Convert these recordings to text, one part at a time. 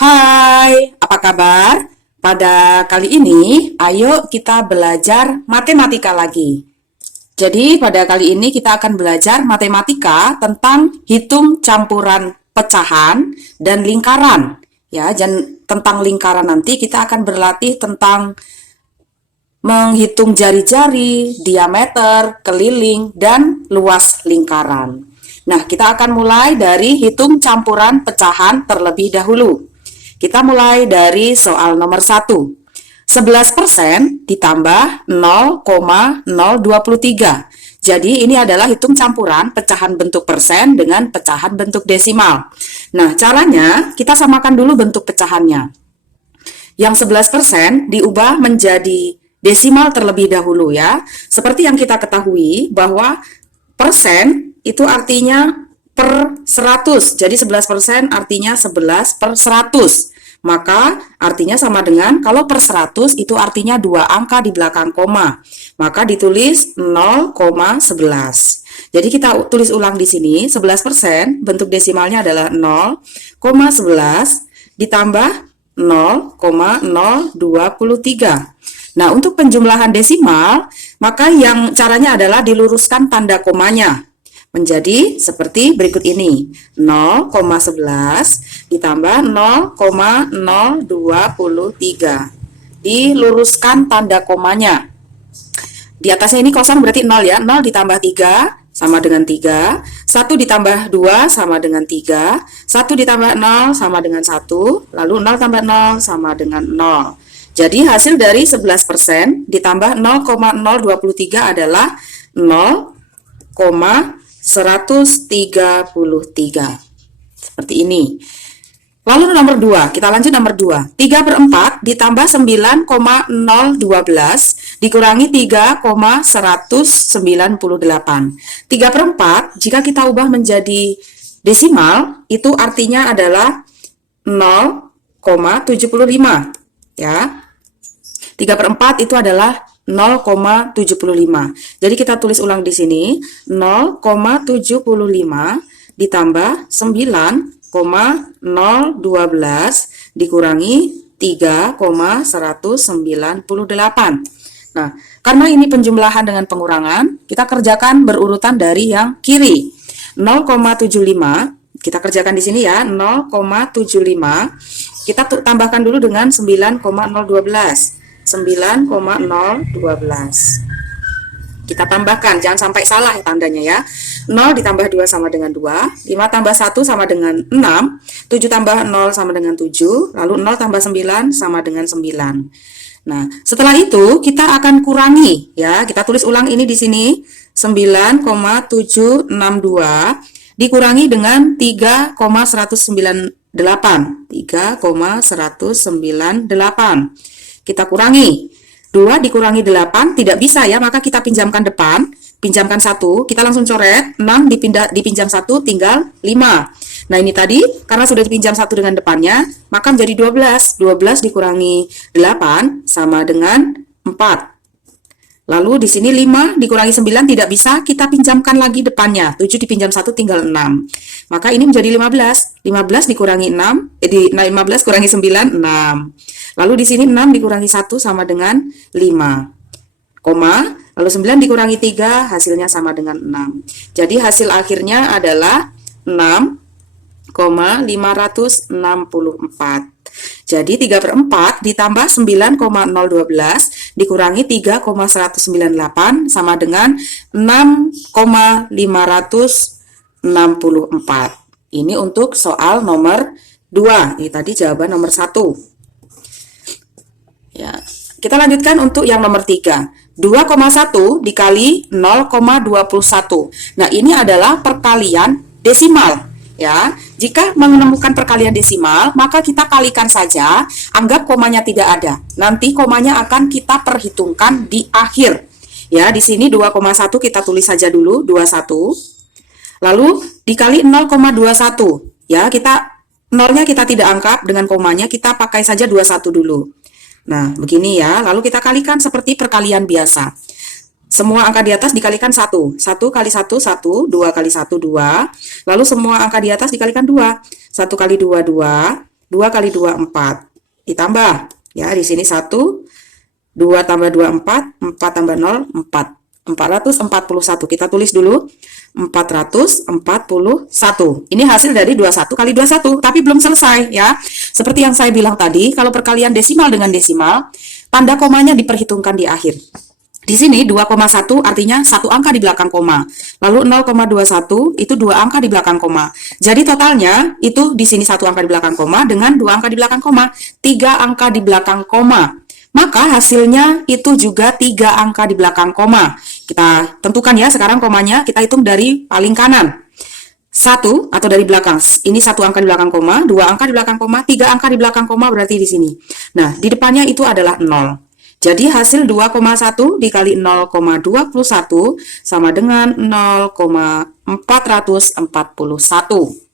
Hai, apa kabar? Pada kali ini, ayo kita belajar matematika lagi. Jadi, pada kali ini kita akan belajar matematika tentang hitung campuran pecahan dan lingkaran. Ya, dan tentang lingkaran nanti kita akan berlatih tentang menghitung jari-jari, diameter, keliling, dan luas lingkaran. Nah, kita akan mulai dari hitung campuran pecahan terlebih dahulu. Kita mulai dari soal nomor 1. 11% ditambah 0,023. Jadi ini adalah hitung campuran pecahan bentuk persen dengan pecahan bentuk desimal. Nah, caranya kita samakan dulu bentuk pecahannya. Yang 11% diubah menjadi desimal terlebih dahulu ya. Seperti yang kita ketahui bahwa persen itu artinya per 100. Jadi 11% artinya 11 per 100. Maka artinya sama dengan kalau per 100 itu artinya dua angka di belakang koma. Maka ditulis 0,11. Jadi kita tulis ulang di sini 11% bentuk desimalnya adalah 0,11 ditambah 0,023. Nah, untuk penjumlahan desimal, maka yang caranya adalah diluruskan tanda komanya. Menjadi seperti berikut ini. 0,11 ditambah 0,023. Diluruskan tanda komanya. Di atasnya ini kosong berarti 0 ya. 0 ditambah 3 sama dengan 3. 1 ditambah 2 sama dengan 3. 1 ditambah 0 sama dengan 1. Lalu 0 tambah 0 sama dengan 0. Jadi hasil dari 11% ditambah 0,023 adalah 0,133. Seperti ini. Lalu nomor 2, kita lanjut nomor 2. 3 per 4 ditambah 9,012 dikurangi 3,198. 3 per 4, jika kita ubah menjadi desimal, itu artinya adalah 0,75. Ya, 3 per 4 itu adalah 0,75. Jadi kita tulis ulang di sini 0,75 ditambah 9,012 dikurangi 3,198. Nah, karena ini penjumlahan dengan pengurangan, kita kerjakan berurutan dari yang kiri. 0,75 kita kerjakan di sini ya, 0,75 kita tambahkan dulu dengan 9,012. 9,012. Kita tambahkan, jangan sampai salah tandanya ya. 0 ditambah 2 sama dengan 2, 5 tambah 1 sama dengan 6, 7 tambah 0 sama dengan 7, lalu 0 tambah 9 sama dengan 9. Nah, setelah itu kita akan kurangi ya. Kita tulis ulang ini di sini 9,762 dikurangi dengan 3,198. 3,198. Kita kurangi. 2 dikurangi 8 tidak bisa ya, maka kita pinjamkan depan. Pinjamkan 1, kita langsung coret. 6 dipinjam 1 tinggal 5. Nah, ini tadi karena sudah dipinjam 1 dengan depannya, maka menjadi 12. 12 dikurangi 8 sama dengan 4. Lalu di sini 5 dikurangi 9 tidak bisa, kita pinjamkan lagi depannya. 7 dipinjam 1 tinggal 6. Maka ini menjadi 15. 15 dikurangi 6, 15 kurangi 9, 6. Lalu di sini 6 dikurangi 1 sama dengan 5. Koma, lalu 9 dikurangi 3 hasilnya sama dengan 6. Jadi hasil akhirnya adalah 6,564. Jadi 3 per 4 ditambah 9,012 dikurangi 3,198 sama dengan 6,564. Ini untuk soal nomor 2. Ini tadi jawaban nomor 1. Ya, kita lanjutkan untuk yang nomor 3. 2,1 dikali 0,21. Nah, ini adalah perkalian desimal. Ya, jika menemukan perkalian desimal, maka kita kalikan saja, anggap komanya tidak ada. Nanti komanya akan kita perhitungkan di akhir. Ya, di sini 2,1 kita tulis saja dulu, 21. Lalu dikali 0,21. Ya, nolnya kita tidak angkat dengan komanya, kita pakai saja 21 dulu. Nah, begini ya. Lalu kita kalikan seperti perkalian biasa. Semua angka di atas dikalikan 1. 1 kali 1, 1. 2 kali 1, 2. Lalu semua angka di atas dikalikan 2. 1 kali 2, 2. 2 kali 2, 4. Ditambah, ya, di sini 1, 2 tambah 2, 4, 4 tambah 0, 4. 441. Kita tulis dulu 441. Ini hasil dari 21 kali 21, tapi belum selesai ya. Seperti yang saya bilang tadi, kalau perkalian desimal dengan desimal, tanda komanya diperhitungkan di akhir. Di sini 2,1 artinya satu angka di belakang koma. Lalu 0,21 itu dua angka di belakang koma. Jadi totalnya itu di sini satu angka di belakang koma dengan dua angka di belakang koma, 3 angka di belakang koma. Maka hasilnya itu juga 3 angka di belakang koma. Kita tentukan ya sekarang komanya, kita hitung dari paling kanan. 1 atau dari belakang. Ini 1 angka di belakang koma, 2 angka di belakang koma, 3 angka di belakang koma berarti di sini. Nah, di depannya itu adalah 0. Jadi hasil 2,1 dikali 0,21 sama dengan 0,441.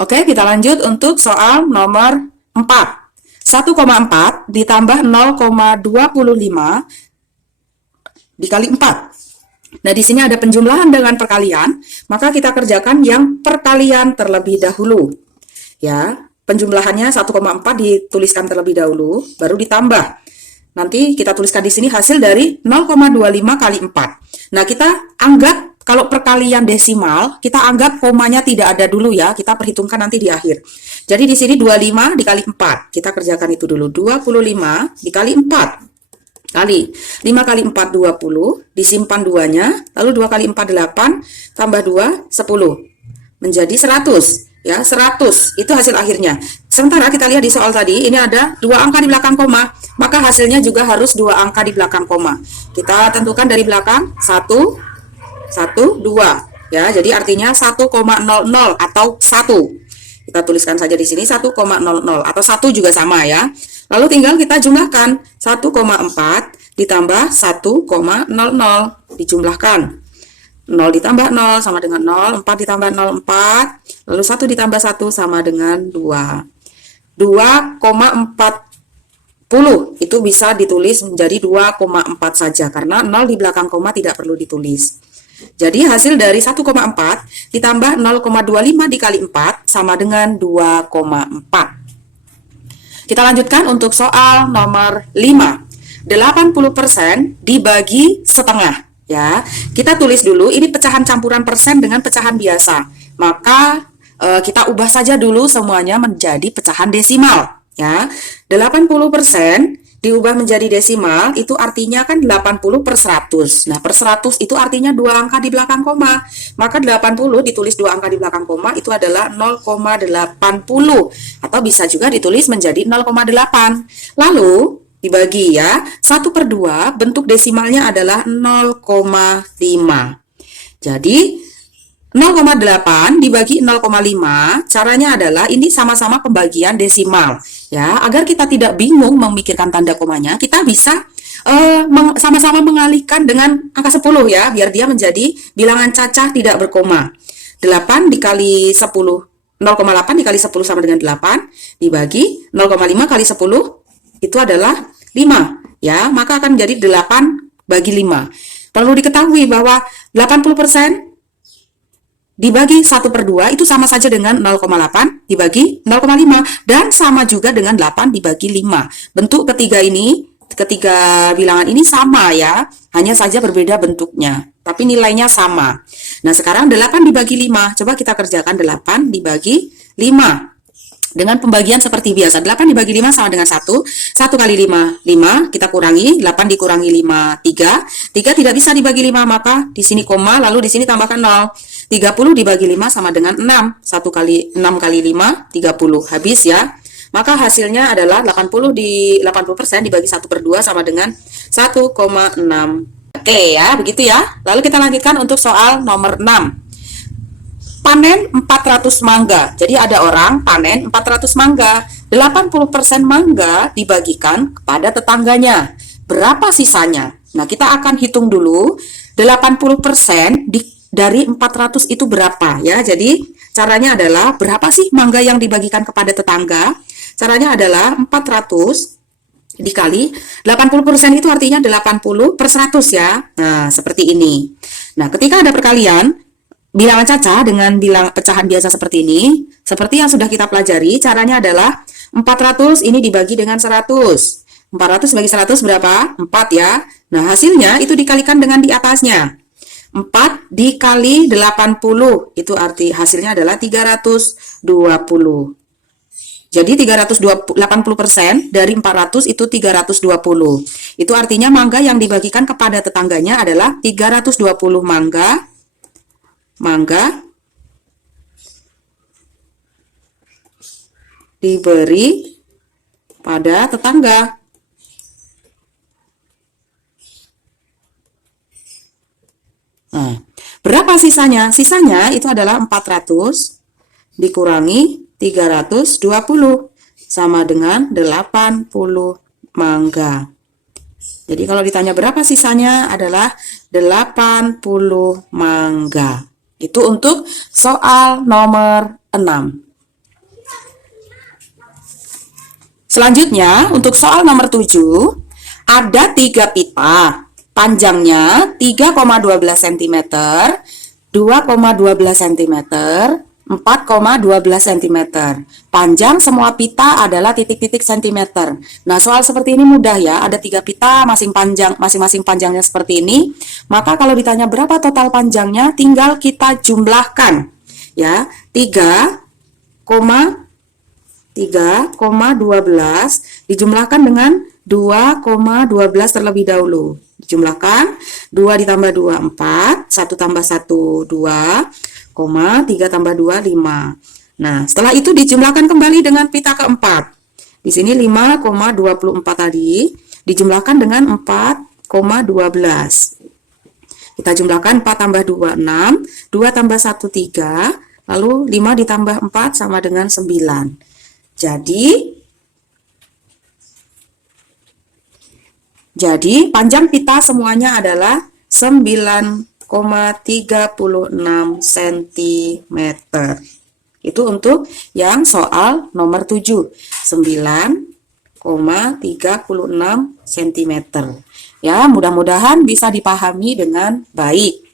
Oke, kita lanjut untuk soal nomor 4. 1,4 ditambah 0,25 dikali 4. Nah, di sini ada penjumlahan dengan perkalian, maka kita kerjakan yang perkalian terlebih dahulu. Ya, penjumlahannya 1,4 dituliskan terlebih dahulu, baru ditambah. Nanti kita tuliskan di sini hasil dari 0,25 kali 4. Nah, kita anggap kalau perkalian desimal, kita anggap komanya tidak ada dulu ya, kita perhitungkan nanti di akhir. Jadi di sini 25 dikali 4. Kita kerjakan itu dulu. 25 dikali 4. Kali 5 kali 4 20, disimpan 2-nya, lalu 2 kali 4 8, tambah 2 10. Menjadi 100. Ya, 100 itu hasil akhirnya. Sementara kita lihat di soal tadi, ini ada 2 angka di belakang koma, maka hasilnya juga harus 2 angka di belakang koma. Kita tentukan dari belakang 1 1 2 ya. Jadi artinya 1,00 atau 1. Kita tuliskan saja di sini 1,00 atau 1 juga sama ya. Lalu tinggal kita jumlahkan 1,4 ditambah 1,00 dijumlahkan. 0 ditambah 0 sama dengan 0, 4 ditambah 0 4, lalu 1 ditambah 1 sama dengan 2. 2,40 itu bisa ditulis menjadi 2,4 saja karena 0 di belakang koma tidak perlu ditulis. Jadi hasil dari 1,4 ditambah 0,25 dikali 4 sama dengan 2,4. Kita lanjutkan untuk soal nomor 5. 80% dibagi setengah. Ya, kita tulis dulu ini pecahan campuran persen dengan pecahan biasa. Maka kita ubah saja dulu semuanya menjadi pecahan desimal. Ya, 80% diubah menjadi desimal, itu artinya kan 80 per 100. Nah, per 100 itu artinya 2 angka di belakang koma. Maka 80 ditulis 2 angka di belakang koma, itu adalah 0,80. Atau bisa juga ditulis menjadi 0,8. Lalu, dibagi ya, 1 per 2, bentuk desimalnya adalah 0,5. Jadi, 0,8 dibagi 0,5, caranya adalah ini sama-sama pembagian desimal. Ya, agar kita tidak bingung memikirkan tanda komanya, kita bisa sama-sama mengalihkan dengan angka 10 ya, biar dia menjadi bilangan cacah tidak berkoma. 8 dikali 10, 0,8 dikali 10 sama dengan 8, dibagi 0,5 kali 10, itu adalah 5. Ya, maka akan menjadi 8 bagi 5. Perlu diketahui bahwa 80% dibagi 1 per 2 itu sama saja dengan 0,8 dibagi 0,5 dan sama juga dengan 8 dibagi 5. Bentuk ketiga bilangan ini sama ya, hanya saja berbeda bentuknya, tapi nilainya sama. Nah, sekarang 8 dibagi 5, coba kita kerjakan 8 dibagi 5. Dengan pembagian seperti biasa, 8 dibagi 5 sama dengan 1. 1 kali 5, 5. Kita kurangi, 8 dikurangi 5, 3. 3 tidak bisa dibagi 5, maka di sini koma, lalu di sini tambahkan 0. 30 dibagi 5 sama dengan 6. 1 kali 6 kali 5, 30. Habis ya. Maka hasilnya adalah 80% dibagi 1 per 2 sama dengan 1,6. Oke ya, begitu ya. Lalu kita lanjutkan untuk soal nomor 6. Panen 400 mangga. Jadi ada orang panen 400 mangga. 80% mangga dibagikan kepada tetangganya. Berapa sisanya? Nah, kita akan hitung dulu 80% dari 400 itu berapa ya. Jadi caranya adalah berapa sih mangga yang dibagikan kepada tetangga? Caranya adalah 400 dikali 80% itu artinya 80 per 100 ya. Nah, seperti ini. Nah, ketika ada perkalian bilangan cacah dengan bilang pecahan biasa seperti ini, seperti yang sudah kita pelajari, caranya adalah 400 ini dibagi dengan 100. 400 bagi 100 berapa? 4 ya. Nah, hasilnya itu dikalikan dengan di atasnya. 4 dikali 80, itu arti hasilnya adalah 320. Jadi 380% dari 400 itu 320. Itu artinya mangga yang dibagikan kepada tetangganya adalah 320 mangga diberi pada tetangga. Nah, berapa sisanya? Sisanya itu adalah 400 dikurangi 320 sama dengan 80 mangga. Jadi kalau ditanya berapa sisanya adalah 80 mangga. Itu untuk soal nomor 6. Selanjutnya untuk soal nomor 7, ada 3 pita. Panjangnya 3,12 cm, 2,12 cm, 4,12 cm. Panjang semua pita adalah titik-titik centimeter. Nah, soal seperti ini mudah ya. Ada 3 pita masing-masing panjangnya seperti ini. Maka kalau ditanya berapa total panjangnya, tinggal kita jumlahkan. Ya, 3,12 dijumlahkan dengan 2,12 terlebih dahulu. Dijumlahkan 2 ditambah 2 4, 1 tambah 1 2, 3 tambah 2 5. Nah, setelah itu dijumlahkan kembali dengan pita keempat. Di sini 5,24 tadi dijumlahkan dengan 4,12. Kita jumlahkan 4 tambah 2 6, 2 tambah 1 3, lalu 5 ditambah 4 sama dengan 9. Jadi panjang pita semuanya adalah 9,36 cm. Itu untuk yang soal nomor 7, 9,36 cm. Ya, mudah-mudahan bisa dipahami dengan baik.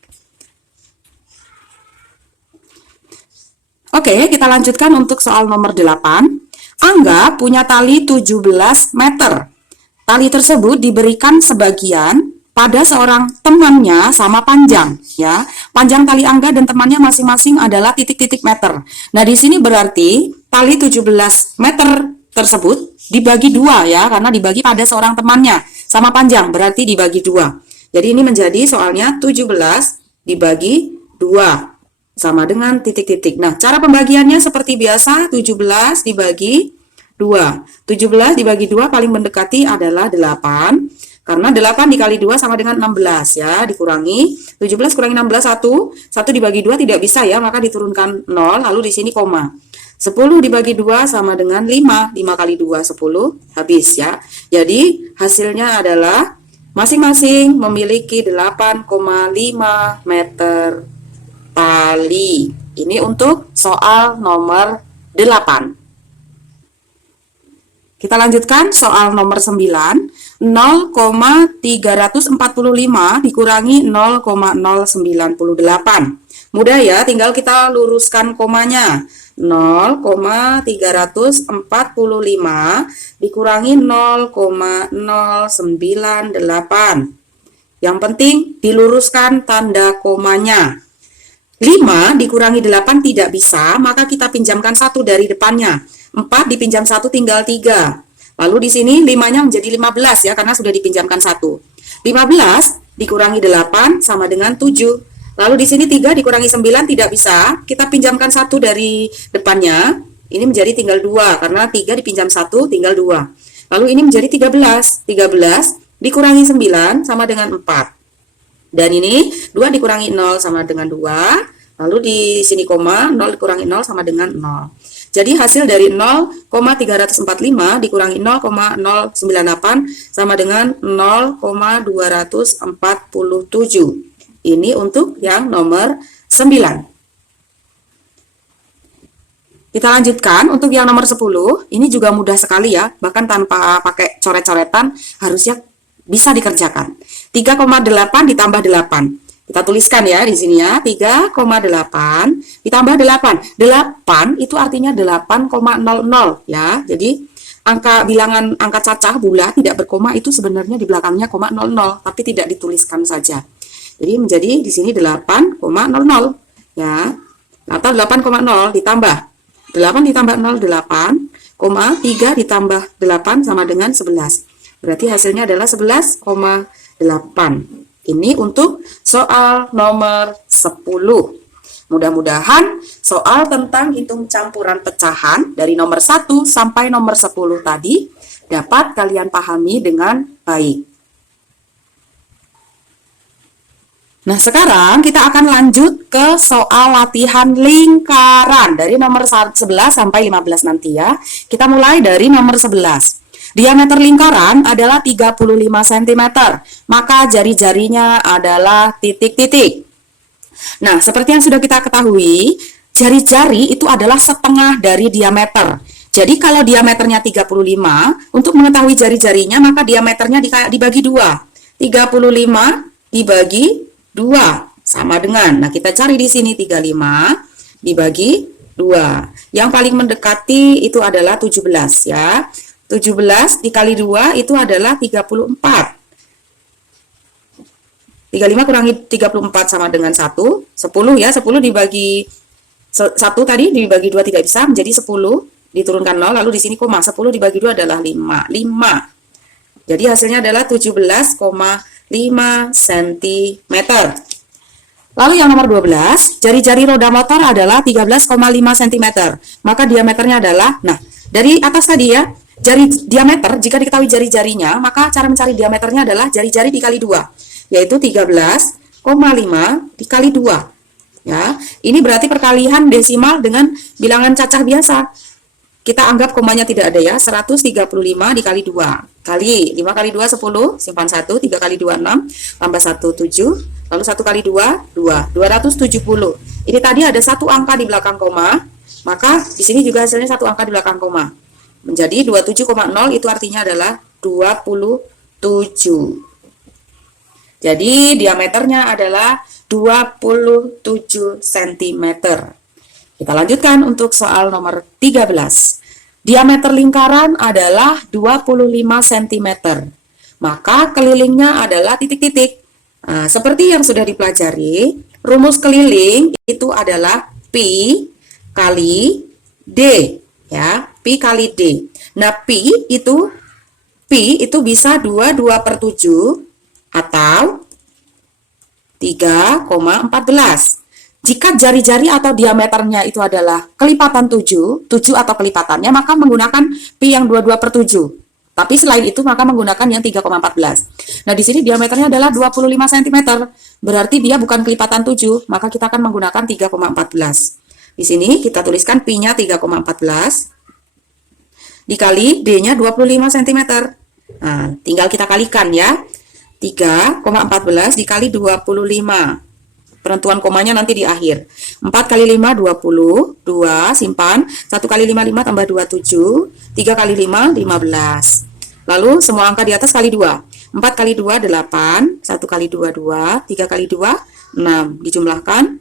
Oke, kita lanjutkan untuk soal nomor 8. Angga punya tali 17 meter. Tali tersebut diberikan sebagian pada seorang temannya sama panjang, ya. Panjang tali Angga dan temannya masing-masing adalah titik-titik meter. Nah, di sini berarti tali 17 meter tersebut dibagi 2 ya, karena dibagi pada seorang temannya sama panjang, berarti dibagi 2. Jadi ini menjadi soalnya 17 dibagi 2 sama dengan titik-titik. Nah, cara pembagiannya seperti biasa, 17 dibagi 2. 17 dibagi 2 paling mendekati adalah 8. Karena 8 dikali 2 sama dengan 16 ya, dikurangi 17 kurangi 16 1. 1 dibagi 2 tidak bisa ya, maka diturunkan 0, lalu di sini koma. 10 dibagi 2 sama dengan 5. 5 kali 2 10, habis ya. Jadi hasilnya adalah masing-masing memiliki 8,5 meter tali. Ini untuk soal nomor 8. Kita lanjutkan soal nomor 9. 0,345 dikurangi 0,098. Mudah ya, tinggal kita luruskan komanya. 0,345 dikurangi 0,098. Yang penting diluruskan tanda komanya. 5 dikurangi 8 tidak bisa, maka kita pinjamkan 1 dari depannya. 4 dipinjam 1 tinggal 3. Lalu di sini 5-nya menjadi 15 ya, karena sudah dipinjamkan 1. 15 dikurangi 8 sama dengan 7. Lalu di sini 3 dikurangi 9 tidak bisa, kita pinjamkan 1 dari depannya. Ini menjadi tinggal 2, karena 3 dipinjam 1 tinggal 2. Lalu ini menjadi 13. 13 dikurangi 9 sama dengan 4. Dan ini 2 dikurangi 0 sama dengan 2. Lalu di sini koma, 0 dikurangi 0 sama dengan 0. Jadi hasil dari 0,345 dikurangi 0,098 sama dengan 0,247. Ini untuk yang nomor 9. Kita lanjutkan untuk yang nomor 10. Ini juga mudah sekali ya, bahkan tanpa pakai coret-coretan harusnya bisa dikerjakan. 3,8 ditambah 8. Kita tuliskan ya di sini ya, 3,8 ditambah 8. 8 itu artinya 8,00 ya. Jadi bilangan angka cacah bulat tidak berkoma itu sebenarnya di belakangnya koma 00, tapi tidak dituliskan saja. Jadi menjadi di sini 8,00 ya. Atau 8,0 ditambah 8 ditambah 0 8, 3 ditambah 8 sama dengan 11. Berarti hasilnya adalah 11,8. Ini untuk soal nomor 10. Mudah-mudahan soal tentang hitung campuran pecahan dari nomor 1 sampai nomor 10 tadi dapat kalian pahami dengan baik. Nah, sekarang kita akan lanjut ke soal latihan lingkaran dari nomor 11 sampai 15 nanti ya. Kita mulai dari nomor 11. Diameter lingkaran adalah 35 cm, maka jari-jarinya adalah titik-titik. Nah, seperti yang sudah kita ketahui, jari-jari itu adalah setengah dari diameter. Jadi kalau diameternya 35, untuk mengetahui jari-jarinya maka diameternya dibagi 2. 35 dibagi 2 sama dengan, nah kita cari di sini 35 dibagi 2. Yang paling mendekati itu adalah 17 ya. 17 dikali 2 itu adalah 34. 35 kurangi 34 sama dengan 1, 10 ya. 10 dibagi 1 tadi dibagi 2 tidak bisa, menjadi 10 diturunkan 0, lalu di sini koma. 10 dibagi 2 adalah 5. Jadi hasilnya adalah 17,5 cm. Lalu yang nomor 12, jari-jari roda motor adalah 13,5 cm. Maka diameternya adalah, nah dari atas tadi ya, diameter, jika diketahui jari-jarinya, maka cara mencari diameternya adalah jari-jari dikali 2, yaitu 13,5 dikali 2. Ya, ini berarti perkalian desimal dengan bilangan cacah biasa. Kita anggap komanya tidak ada ya, 135 dikali 2. Kali 5 kali 2 10, simpan 1, 3 kali 2 6, tambah 1 7, lalu 1 kali 2 2, 270. Ini tadi ada satu angka di belakang koma, maka di sini juga hasilnya satu angka di belakang koma. Menjadi 27,0 itu artinya adalah 27. Jadi diameternya adalah 27 cm. Kita lanjutkan untuk soal nomor 13. Diameter lingkaran adalah 25 cm. Maka kelilingnya adalah titik-titik. Nah, seperti yang sudah dipelajari, rumus keliling itu adalah pi kali d ya, pi kali d. Nah, pi itu bisa 2/7 atau 3,14. Jika jari-jari atau diameternya itu adalah kelipatan 7 atau kelipatannya, maka menggunakan pi yang 2/7. Tapi selain itu maka menggunakan yang 3,14. Nah, di sini diameternya adalah 25 cm. Berarti dia bukan kelipatan 7, maka kita akan menggunakan 3,14. Di sini kita tuliskan pi-nya 3,14 dikali d-nya 25 cm. Nah, tinggal kita kalikan ya. 3,14 dikali 25. Penentuan komanya nanti di akhir. 4 kali 5 20, 2 simpan, 1 kali 5 5 tambah 2 7, 3 kali 5 15. Lalu semua angka di atas kali 2. 4 kali 2 8, 1 kali 2 2, 3 kali 2 6. Dijumlahkan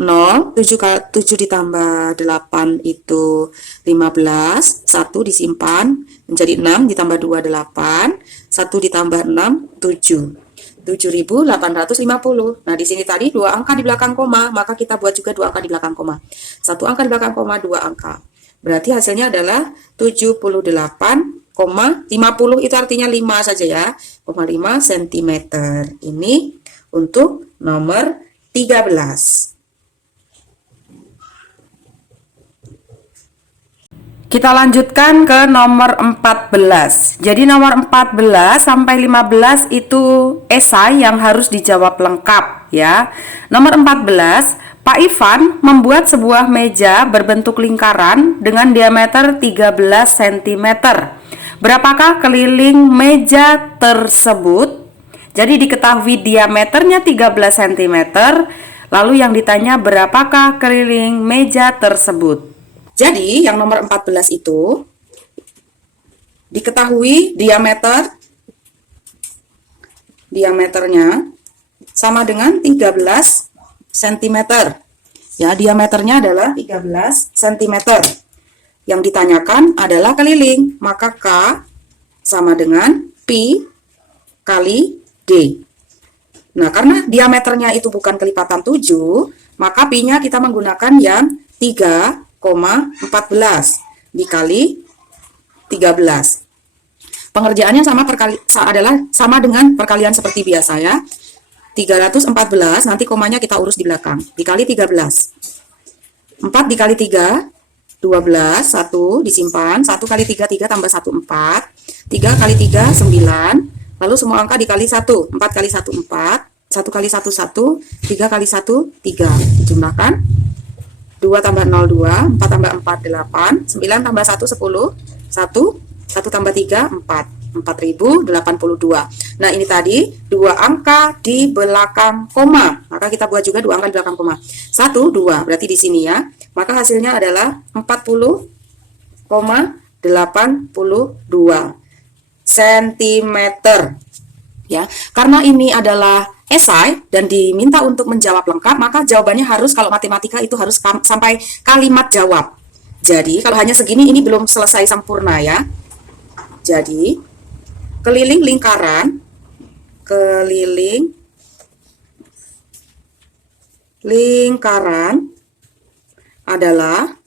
0, 7 ditambah 8 itu 15, 1 disimpan menjadi 6 ditambah 2 8, 1 ditambah 6 7. 7.850. Nah, di sini tadi dua angka di belakang koma, maka kita buat juga dua angka di belakang koma. Satu angka di belakang koma, dua angka. Berarti hasilnya adalah 78,50, itu artinya 5 saja ya, 5 cm. Ini untuk nomor 13. Kita lanjutkan ke nomor 14. Jadi nomor 14 sampai 15 itu esai yang harus dijawab lengkap ya. Nomor 14, Pak Ivan membuat sebuah meja berbentuk lingkaran dengan diameter 13 cm. Berapakah keliling meja tersebut? Jadi diketahui diameternya 13 cm, lalu yang ditanya berapakah keliling meja tersebut. Jadi yang nomor 14 itu diketahui diameternya sama dengan 13 cm. Ya, diameternya adalah 13 cm. Yang ditanyakan adalah keliling, maka K sama dengan Pi kali D. Nah, karena diameternya itu bukan kelipatan 7, maka Pi-nya kita menggunakan yang 3,14 dikali 13. Pengerjaannya adalah sama dengan perkalian seperti biasa ya. 314, nanti komanya kita urus di belakang, dikali 13. 4 dikali 3, 12, 1 disimpan, 1 kali 3, 3 tambah 1, 4, 3 kali 3, 9, lalu semua angka dikali 1, 4 kali 1, 4, 1 kali 1, 1, 3 kali 1, 3, dijumlahkan, 2 tambah 0, 2, 4 tambah 4, 8, 9 tambah 1, 10, 1, 1 tambah 3, 4, 4082. Nah, ini tadi dua angka di belakang koma. Maka kita buat juga dua angka di belakang koma. 1, 2, berarti di sini ya. Maka hasilnya adalah 40,82 cm. Ya, karena ini adalah esai dan diminta untuk menjawab lengkap, maka jawabannya harus, kalau matematika itu harus sampai kalimat jawab. Jadi, kalau hanya segini ini belum selesai sempurna ya. Jadi, keliling lingkaran adalah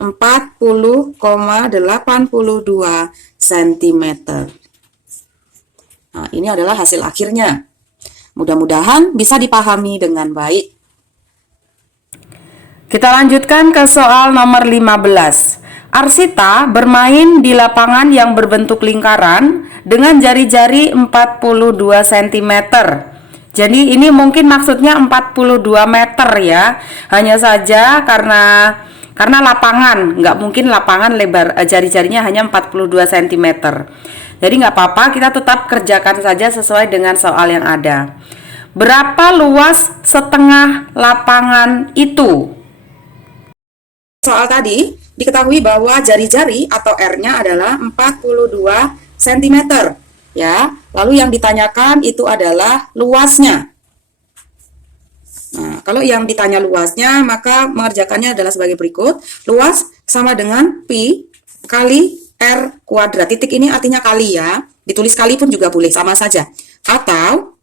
40,82 cm. Nah, ini adalah hasil akhirnya. Mudah-mudahan bisa dipahami dengan baik. Kita lanjutkan ke soal nomor 15. Arsita bermain di lapangan yang berbentuk lingkaran dengan jari-jari 42 cm. Jadi ini mungkin maksudnya 42 meter ya. Hanya saja karena lapangan, nggak mungkin lapangan lebar jari-jarinya hanya 42 cm. Jadi nggak apa-apa, kita tetap kerjakan saja sesuai dengan soal yang ada. Berapa luas setengah lapangan itu? Soal tadi diketahui bahwa jari-jari atau R-nya adalah 42 cm ya. Lalu yang ditanyakan itu adalah luasnya. Nah, kalau yang ditanya luasnya, maka mengerjakannya adalah sebagai berikut. Luas sama dengan Pi kali R kuadrat. Titik ini artinya kali ya. Ditulis kali pun juga boleh, sama saja. Atau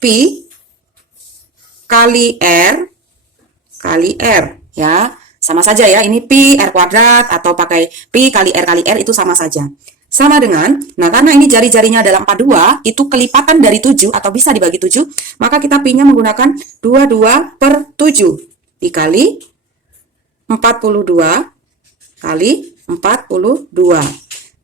Pi kali R ya. Sama saja ya, ini Pi R kuadrat atau pakai Pi kali R itu sama saja. Sama dengan, nah karena ini jari-jarinya adalah 42, itu kelipatan dari 7 atau bisa dibagi 7, maka kita Pi-nya menggunakan 22/7 dikali 42 kali 42.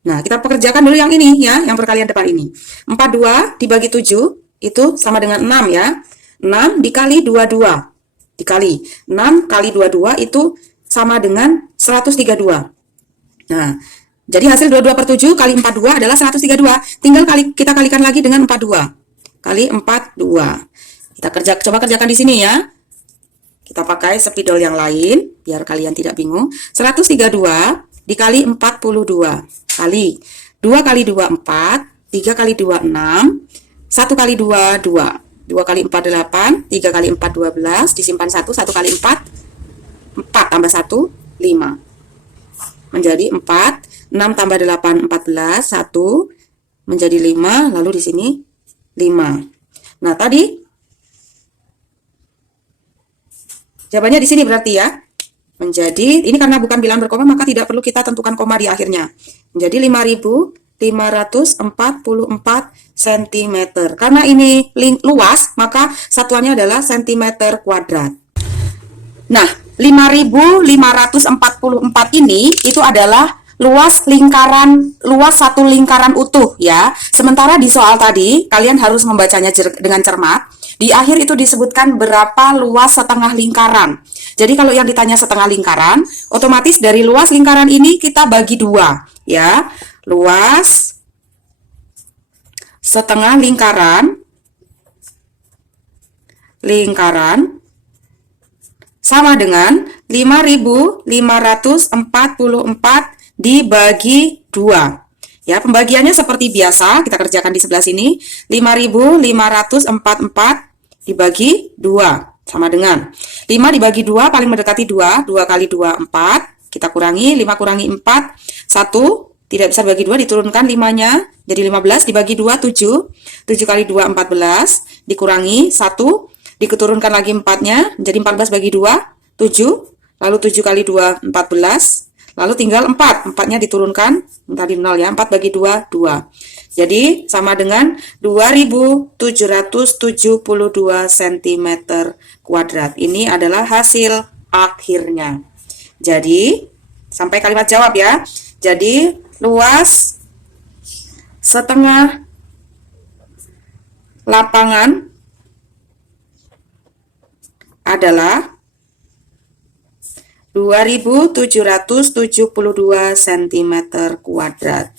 Nah, kita pekerjakan dulu yang ini ya, yang perkalian depan ini. 42 dibagi 7 itu sama dengan 6 ya. 6 dikali 22 dikali 6 kali 22 itu sama dengan 132. Nah, jadi hasil 22/7 kali 42 adalah 132. Tinggal kita kalikan lagi dengan 42. Kali 42. Coba kerjakan di sini ya. Kita pakai spidol yang lain biar kalian tidak bingung. 132 dikali 42 kali 2 kali 2 4, 3 kali 2 6, 1 kali 2 2. 2 kali 4 8, 3 kali 4 12, disimpan 1 kali 4 4 tambah 1 5. Menjadi 4, 6 tambah 8 14, 1 menjadi 5, lalu di sini 5. Nah, tadi jawabannya di sini berarti ya. Menjadi, ini karena bukan bilangan berkoma maka tidak perlu kita tentukan koma di akhirnya. Menjadi 5.544 cm. Karena ini luas, maka satuannya adalah cm kuadrat. Nah, 5.544 ini itu adalah luas satu lingkaran utuh ya. Sementara di soal tadi kalian harus membacanya dengan cermat. Di akhir itu disebutkan berapa luas setengah lingkaran. Jadi kalau yang ditanya setengah lingkaran, otomatis dari luas lingkaran ini kita bagi 2 ya. Luas setengah lingkaran sama dengan 5.544 dibagi 2. Ya, pembagiannya seperti biasa, kita kerjakan di sebelah sini. 5.544 dibagi 2, sama dengan 5 dibagi 2 paling mendekati 2, 2 kali 2, 4. Kita kurangi, 5 kurangi 4, 1, tidak bisa bagi 2, diturunkan 5-nya, jadi 15, dibagi 2, 7, 7 kali 2, 14, dikurangi 1, diketurunkan lagi 4-nya, jadi 14 bagi 2, 7, lalu 7 kali 2, 14, lalu tinggal 4, 4-nya diturunkan, tadi 0 ya, 4 bagi 2, 2. Jadi sama dengan 2772 cm kuadrat. Ini adalah hasil akhirnya. Jadi, sampai kalimat jawab ya. Jadi, luas setengah lapangan adalah 2772 cm kuadrat.